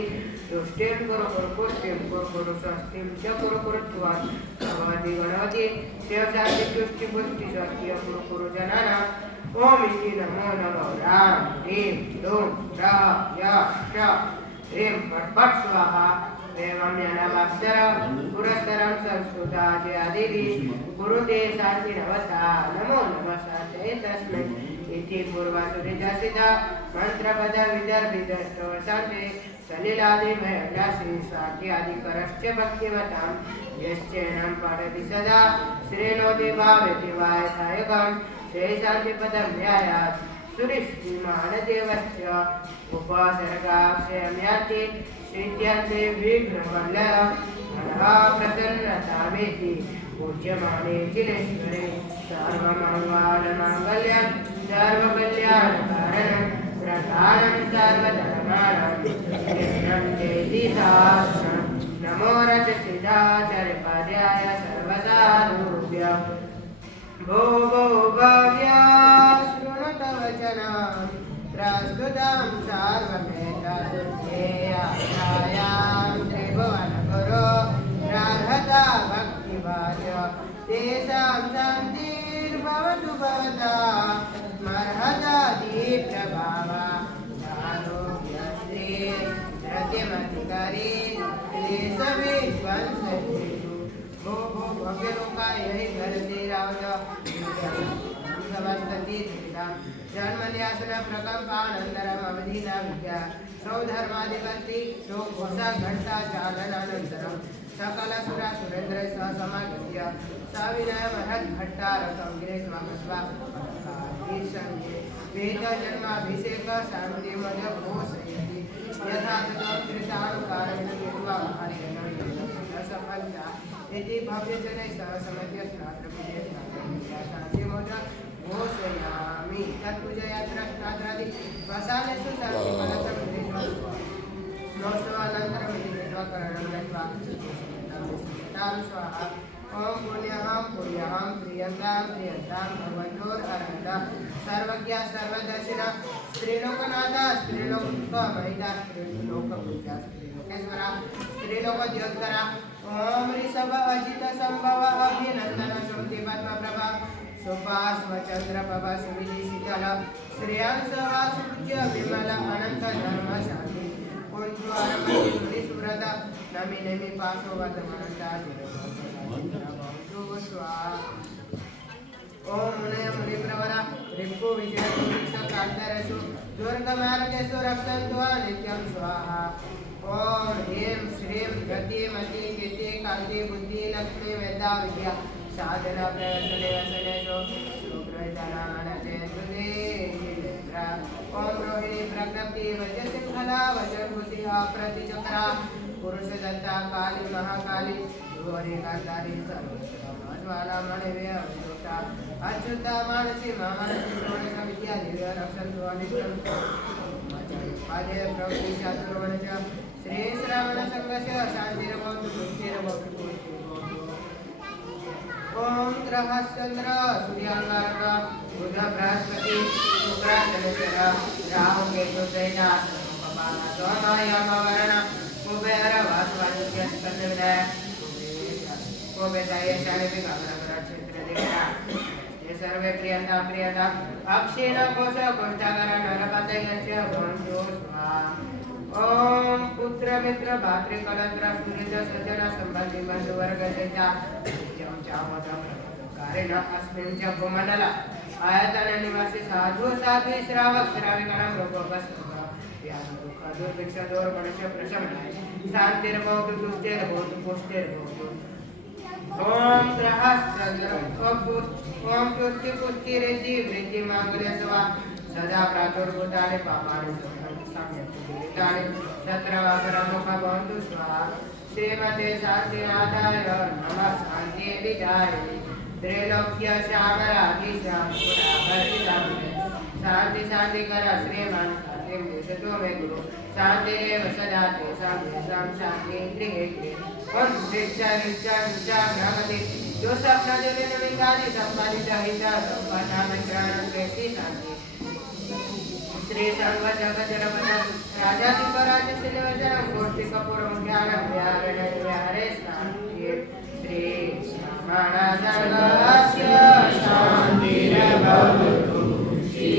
तुष्टिं कुरु कुरु पुष्टिं कुरु कुरु स्वस्तिं च कुरु कुरु त्वां भगवति गणवति शिव शांति तुष्टि पुष्टि स्वस्ति कुरु कुरु जनानां ओम इति नमो नमो राम ह्रीं क्लूं रः यः श ह्रीं फट् फट् स्वाहा एवं ज्ञानाक्षर पुरस्करं संस्कृतादिदेवी गुरुते शांति नवता नमो नमः शांतये तस्मै इति पूर्वासुरिजसिता मंत्रपद विदर्भिदष्टो शांते सलिलादि भयलासी साध्यादिकरश्च भक्तिवतां यश्चैनं पठति सदा श्रेणोति भावति वायसायकं शेषान्तिपदं ध्यायात् सुरिष्टिमानदेवश्च उपसर्गाक्षयं याति श्रीत्यान्ते विघ्नवल्लभ मनः प्रसन्नतामेति पूज्यमाने जिनेश्वरे सर्वमङ्गलमाङ्गल्यं सर्वकल्याणकारणं प्रधानं सर्वधर्माणां शरणं चेति शास्त्रं नमो रजसिद्धाचार्यपाद्याय सर्वसाधुभ्यः भो भो भव्या शृणुत वचनं प्रस्तुतं सार्वमेतदुर्गेयां त्रिभुवनगुरो राधता भक्तिभाज तेषां शान्तिर्भवतु भवता मर्हता दीप्तभावा आरोग्यश्री रतिमतिकरी क्लेशविध्वंसहेतु भो भो भव्यलोका यही धरती रावत समस्तति जन्मन्यासन प्रकंपानंतरम अवधिना विद्या सौधर्माधिपति सो घोषा घंटा चालनानंतरम सकल सुरा सुरेंद्र सह समागत्य सविनय महत् भट्टारकं गिरेश्वरस्वा संगे वेद जन्माभिषेक शांति मद घोषयति यथा तत्कृतानुकारेण निर्वा हरेण सफलता इति भव्यजनैः सह समज्य स्नातृपूजे शांति मद घोषयामि तत्पूजयात्र स्नात्रादि वसानेषु शान्तिफलसमृद्धि नोत्सवानन्तरम् इति निर्वाकरणं गत्वा स्वाहा ओम पुण्यहं पुण्यहं प्रियंतां प्रियंतां भगवतोरहंता सर्वज्ञा सर्वदर्शिना स्त्रीलोकनाथा स्त्रीलोकमहिता स्त्रीलोकपूजा स्त्रीलोकेश्वरा स्त्रीलोकद्योतकरा ओम ऋषभ अजित संभव अभिनंदन सुमति पद्मप्रभा सुपाश्वचंद्रप्रभा सुविधि शीतल श्रेयांश वासुज्य विमल अनंत धर्म शांति कुंजु अरमणि सुव्रत नमि नमि पाशो वर्धमानता ओम मुने मुनि प्रवरा रिपु विजय कांतरसु दुर्गमार्गेषु रक्षन्तु नित्यं स्वाहा ओम ह्रीं श्रीं गति मति कीर्ति कांति बुद्धि लक्ष्मी वेदा विद्या साधना प्रयत्ने वसनेषु सुप्रजनानते सुदे ओम रोहिणी प्रकृति वज्रसिंहला वज्रभूषि अप्रतिचक्रा पुरुष दत्ता काली महाकाली गौरी कांतारी सर्वज्वाला मणिवे अवधूता अच्युता मानसी मानसी श्रवण विद्या दिव्य रक्षन्तु अनिष्टं पादे प्रवृत्ति चातुर्वर्णच श्री श्रावण संघर्ष शांतिर्भवतु पुष्टिर्भवतु ओम ग्रहश्चंद्र सूर्यांगारक बुध बृहस्पति शुक्र शनिश्चर राहु केतु सैना कपाला सोमयमवरण कुबेर वासवादित्य स्कंदविदय कुबेदाय शालिपि कामनगर क्षेत्र देवता ये सर्वे प्रियता प्रियता अक्षीण कोश कोष्ठाकर नरपतयस्य भवन्तु स्वाहा ओम पुत्र मित्र भातृ कलत्र सूर्य सज्जन संबंधी बंधु वर्ग जैसा कारेण अस्मिन् च भूमण्डल आयतन निवासी साधु साध्वी श्रावक श्राविकाणां रोगोपशमः व्याधि दुःख दुर्भिक्ष दोर्गणस्य प्रशमनाय शान्तिर्भवतु तुष्टिर्भवतु पुष्टिर्भवतु ओम ग्रहश्चन्द्र ओम पुष्टि पुष्टिरिति वृद्धि मांगल्यस्वा सदा प्रादुर्भूतानि पापानि सम्यक् तत्रवापरमुख भवन्तु स्वाहा श्रीमते शान्तिनाथाय नमः शान्ति विदायिने त्रैलोक्य श्यामराधि श्यामपुराभर्तिदाम्ने शान्ति शान्तिकर श्रीमान् शान्तिं दिशतु मे गुरु शान्तिरेव सदा तेषां शान्ति गृहे गृहे ओम शिक्षा निष्ठा निष्ठा भ्रमति जो स्वप्न जलिन विकारि सम्पादित हिता सम्पन्ना मित्राणां प्रेति शान्ति श्री सर्व जगत रमण राजाधिक राजशील वचन गोष्ठी कपूरम ज्ञानम व्यारण व्याहरे शांति श्री महाराजास्य शांतिर्भवतु श्री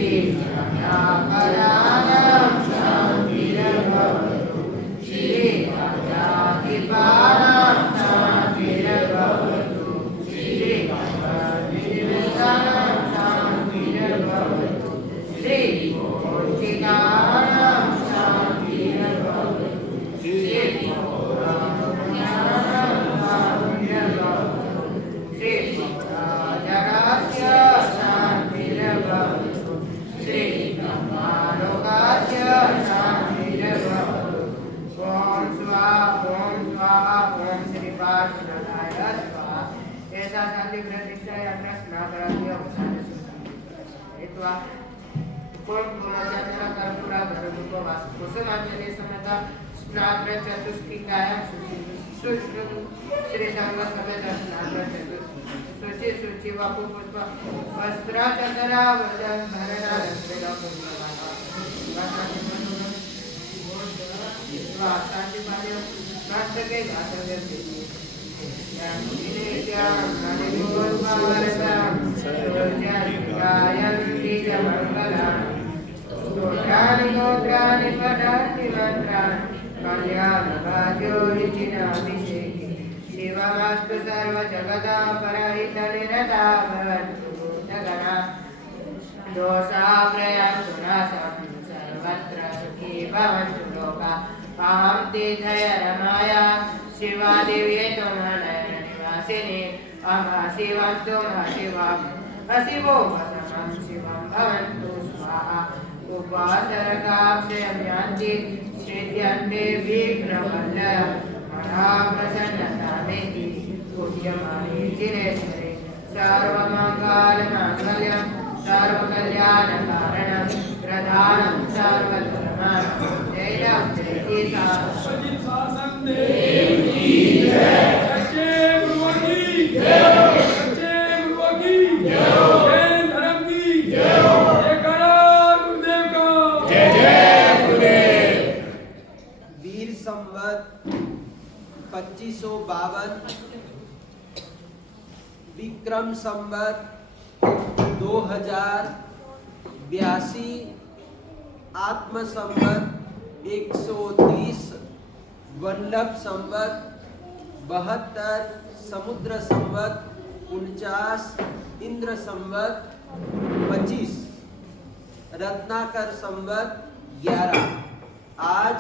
राजापराणां शांतिर्भवतु श्री राजाधिपानां शांतिर्भवतु श्री राजाधिपानां शांतिर्भवतु श्री गोष्ठिकानां शांतिर्भवतु श्री राजरास्य शांतिर्भवतु श्री ब्रह्मालोकास्य शांतिर्भवतु ओम स्वाहा ओम श्री पार्श्वनाथाय स्वाहा ऐसा शांति प्रतिष्ठा यात्रा स्नातराध्य अवसान हेतुआ कोण गुणाचार्य कर्पूरा धर्मोपवास कुसुमांजलि समेत स्नात्र चतुष्टिकाय श्री संघ समेत स्नात्र चतुष्टि शुचि वापु पुष्प वस्त्राचतरा वदन भरणा रंगेला पुष्पवाहा शांति पाले राष्ट्र के घातव्य गोत्राणि पठान्ति मंत्राणि कल्याणभाग्योरिचिनाभिषेके शिवमस्तु सर्वजगदापरहितनिरता भवन्तु भूतगणा दोषाप्रयांतु नाशन्तु सर्वत्र सुखी भवन्तु लोका अहं तीर्थयरमाया शिवादेव्यै त्वमनयननिवासिने अहं शिवं अशिवो वसनं शिवं भवन्तु स्वाहा उपासरकाक्षयं यान्ति श्रीद्यन्ते विघ्नवल्लभं महाप्रसन्नतामेति पूज्यमाने चिरेश्वरे सर्वमङ्गलमाङ्गल्यं सर्वकल्याणकारणं प्रधानं सर्वधर्माणां जयं जयति शासनं देव की जय सच्चे गुरु की जय सच्चे गुरु की जय जैन धर्म की जय जयकारा गुरुदेव का जय जय गुरुदेव। वीर संवत 2552 विक्रम संवत 2082 आत्म संवत 130 वल्लभ संवत 72 समुद्र संवत 49 इंद्र संवत 25 रत्नाकर संवत 11। आज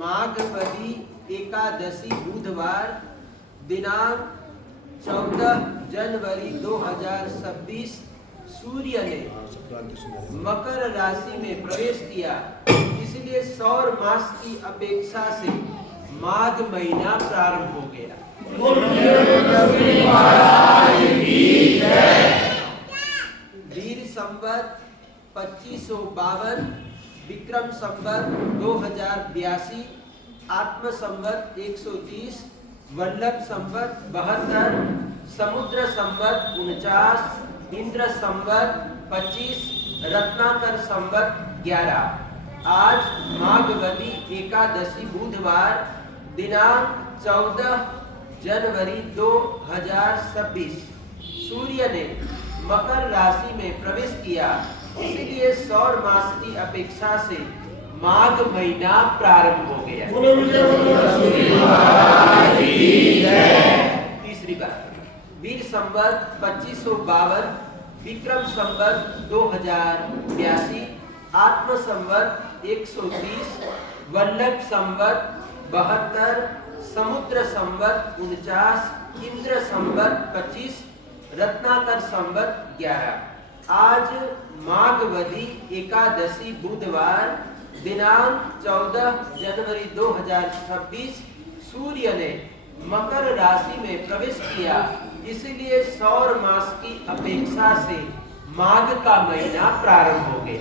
माघवदी एकादशी बुधवार दिनांक 14 जनवरी 2026 सूर्य ने मकर राशि में प्रवेश किया, इसलिए सौर मास की अपेक्षा से माघ महीना प्रारंभ हो गया। वीर संवत 2552 विक्रम संवत 2082 आत्म संवत 130 वल्लभ संवत 72 समुद्र संवत 49 इंद्र संवत 25 रत्नाकर संवत 11। आज माघवदी एकादशी बुधवार दिनांक 14 जनवरी 2026 सूर्य ने मकर राशि में प्रवेश किया, इसलिए सौर मास की अपेक्षा से माघ महीना प्रारंभ हो गया। तीसरी बात वीर संवत 2552 विक्रम संवत 2082 आत्म संवत 130 वल्लभ संवत 72 समुद्र संवत 49 इंद्र संवत 25 रत्नाकर संवत 11। आज माघवदी एकादशी बुधवार दिनांक 14 जनवरी 2026 सूर्य ने मकर राशि में प्रवेश किया, इसलिए सौर मास की अपेक्षा से माघ का महीना प्रारंभ हो गया।